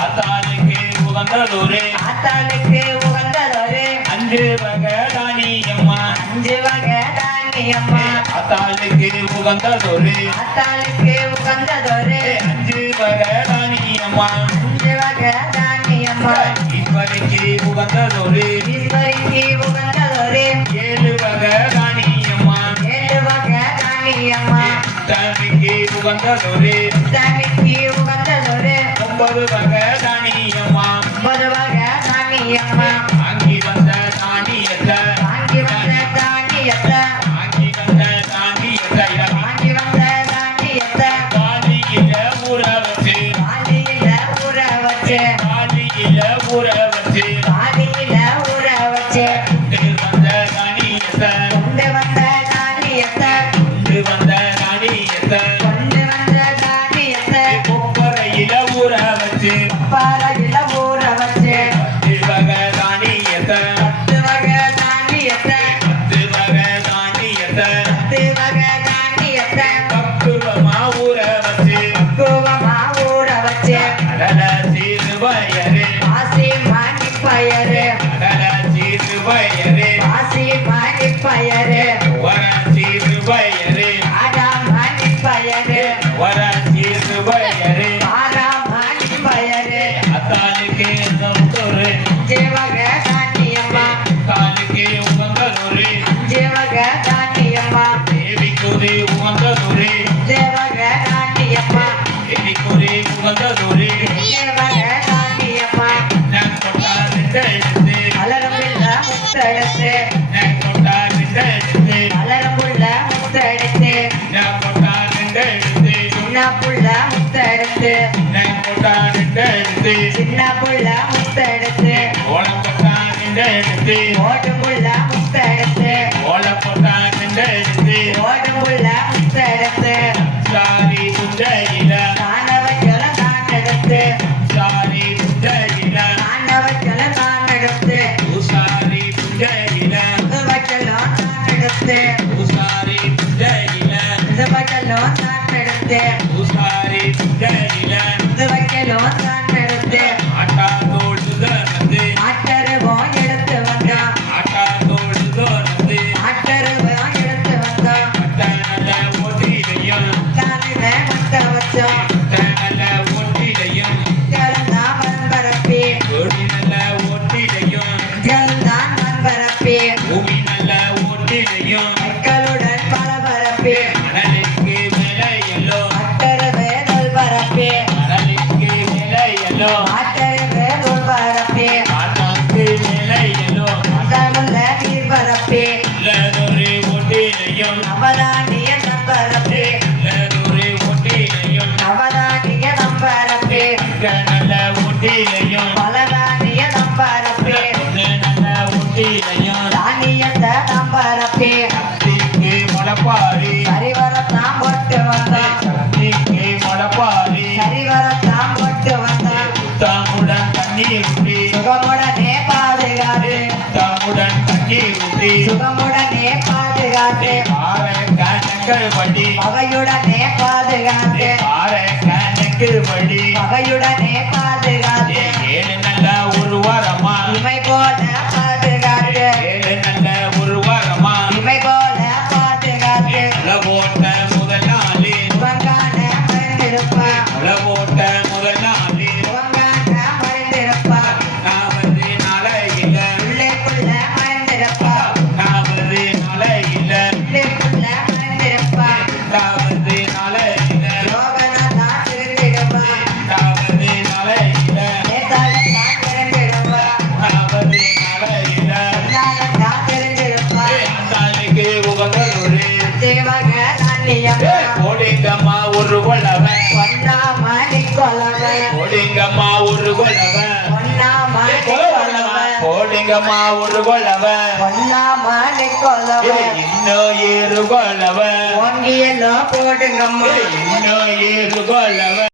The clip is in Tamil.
ஆத்தாளுக்கு உகந்ததொரு அஞ்சு வகை தானியம்மா ஆத்தாளுக்கு உகந்ததொரு அஞ்சு வகை தானியம்மா ஈஸ்வரிக்கு உகந்ததொரு ஏழு வகை தானியம்மா சாமிக்கு உகந்ததொரு 9 வகை தானியம்மா வாங்கி வந்த தானியத்தை காலியில ஊற வச்சு கொப்பரையில ஊற வச்சு சின்ன புள்ள முத்தெடுத்து ஓடும் புள்ள முத்தெடுத்து ஓடும் புள்ள முத்தெடுத்து சாரி புஞ்சையில காணவச்சல தான் எடுத்து சாரி புஞ்சையில காணவச்சல தான் எடுத்து சாரி புஞ்சையில வச்சலம் தான் எடுத்து சாரி புஞ்சையில வச்சலம் தான் எடுத்து சாரி புஞ்சையில வைக்கலும் தான் எடுத்து ஆட்டா தோடு தரது ஆட்டருவோம் எடுத்து வந்தான் ஆட்டருவோம் எடுத்து வந்தான் நல்ல ஓட்டிலையும் காலில முத்த வச்சோம் நல்ல ஓட்டிலையும் ஜலந்தான் மண்பரப்பி நல்ல ஓட்டிலையும் ஜலந்தான் மண்பரப்பி பூமி நல்ல ஓட்டிலையும் மக்களுடன் பலபரப்பி மணலுக்கு மேலையல்லோ அட்டருவே நல்பரப்பி மணலுக்கு மேலையல்லோ ஆட்டருவே நல்பரப்பி ஆட்டாக்கு மேலையல்லோ தமிழ்ல நீர்பரப்பி நல்லதொரு ஓட்டிலையும் நவதானிய நம்பரப்பி நல்லதொரு ஓட்டிலையும் நவதானிய நம்பரப்பி நல்ல ஓட்டிலையும் பலதானிய நம்பரப்பி நல்ல ஓட்டிலையும் தானியத்தை நம்பரப்பி சக்திக்கு முளப்பாரி சரிவரத்தான் போட்டு வந்தான் சக்திக்கு முளப்பாரி சரிவரத்தான் போட்டு வந்தான் தாமுடன் தண்ணீர் ஊற்றி சுகமுடனே பாதுகாத்து தாமுடன் தண்ணீர் ஊற்றி சுகமுடனே பாதுகாத்து ஆர கணங்கள் வழி பகையுடனே பாதுகாத்து ஆர கணங்கள் வழி பகையுடனே பாதுகாத்து ஏழு நல்ல ஒரு வாரமா இமை போல பாதுகாத்து ஏழு நல்ல ஒரு வாரமா இமை போல பாதுகாத்து போட்ட முதல் நாளே சுகங்கான மறைந்திருப்பான் போட்ட முதல் நாளே சுகங்கான மறைந்திருப்பான் நான் வந்து நாளையில உள்ளேக்குள்ள மறைந்திருப்பான் நான் வந்து நாளையில உள்ளேக்குள்ள மறைந்திருப்பான் நான் வந்து நாளையில யோகனாதான் திருந்திடுவான் நான் வந்து நாளையில நேதாகத்தான் திருந்திடுவான் நான் வந்து நாளையில நாகத்தான் திருந்திடுவான் அந்தாளுக்கு உகந்தொரு தேவக நானியம்மா கோடிங்கம்மா ஒரு கொள்ளவன் பொன்னாமணி கொலவன் கோடிங்கம்மா ஒரு கொள்ளவன் பொன்னாமணி கொலவன் கோடிங்கம்மா ஒரு கொள்ளவன் பொன்னாமணி கொலவன் கொலவ இன்னும் ஏறு கொலவ ஓங்கி எல்லாம் போடுங்கம்மா இன்னும் ஏறு கொலவ